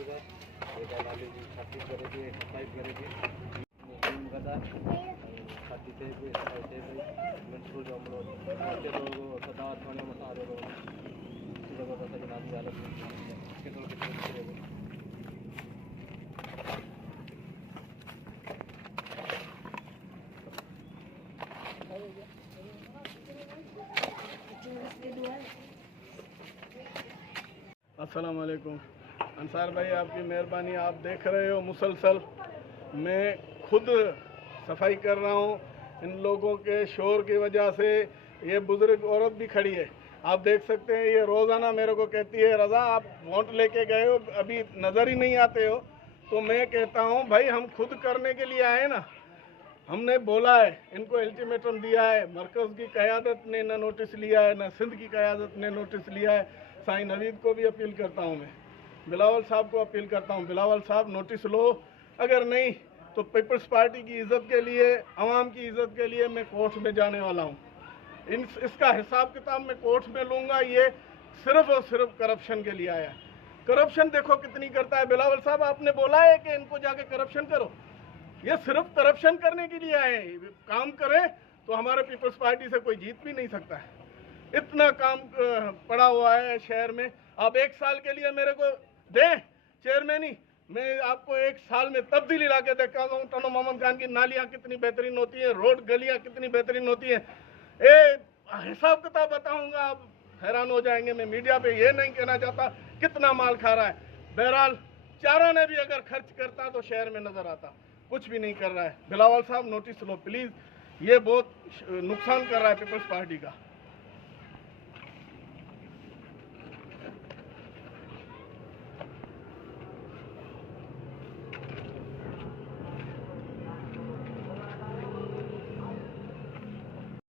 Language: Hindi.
এটা লালি 36 করেছি 27 করেছি तीन गदा 30 से 27 से मेंट्रुल जमलो ते लोगो सदा थाने में सारे लोग सीधा गदा से नाम वाला केतल करेंगे अस्सलाम वालेकुम अंसार भाई, आपकी मेहरबानी। आप देख रहे हो मुसलसल मैं खुद सफाई कर रहा हूँ। इन लोगों के शोर की वजह से ये बुजुर्ग औरत भी खड़ी है, आप देख सकते हैं। ये रोज़ाना मेरे को कहती है, रज़ा आप वोट लेके गए हो, अभी नज़र ही नहीं आते हो। तो मैं कहता हूँ भाई, हम खुद करने के लिए आए ना। हमने बोला है, इनको अल्टीमेटम दिया है, मरकज़ की क़यादत ने ना नोटिस लिया है, ना सिंध की क़यादत ने नोटिस लिया है। साईं नवीद को भी अपील करता हूँ, मैं बिलावल साहब को अपील करता हूँ, बिलावल साहब नोटिस लो। अगर नहीं तो पीपल्स पार्टी की इज़्ज़त के लिए, आवाम की इज़्ज़त के लिए मैं कोर्ट में जाने वाला हूँ। इसका हिसाब किताब मैं कोर्ट में लूँगा। ये सिर्फ और सिर्फ करप्शन के लिए आया। करप्शन देखो कितनी करता है। बिलावल साहब, आपने बोला है कि इनको जाके करप्शन करो, ये सिर्फ करप्शन करने के लिए आए हैं। काम करें तो हमारे पीपल्स पार्टी से कोई जीत भी नहीं सकता है। इतना काम पड़ा हुआ है शहर में। आप 1 साल के लिए मेरे को दें चेयरमैनी, मैं आपको 1 साल में तब्दीली ला के देखा हूँ। टनो मोहम्मद खान की नालियाँ कितनी बेहतरीन होती हैं, रोड गलियाँ कितनी बेहतरीन होती हैं, हिसाब किताब बताऊँगा, आप हैरान हो जाएंगे। मैं मीडिया पे ये नहीं कहना चाहता कितना माल खा रहा है। बहरहाल चारों ने भी अगर खर्च करता तो शहर में नजर आता, कुछ भी नहीं कर रहा है। बिलावल साहब नोटिस लो प्लीज़, ये बहुत नुकसान कर रहा है पीपल्स पार्टी का।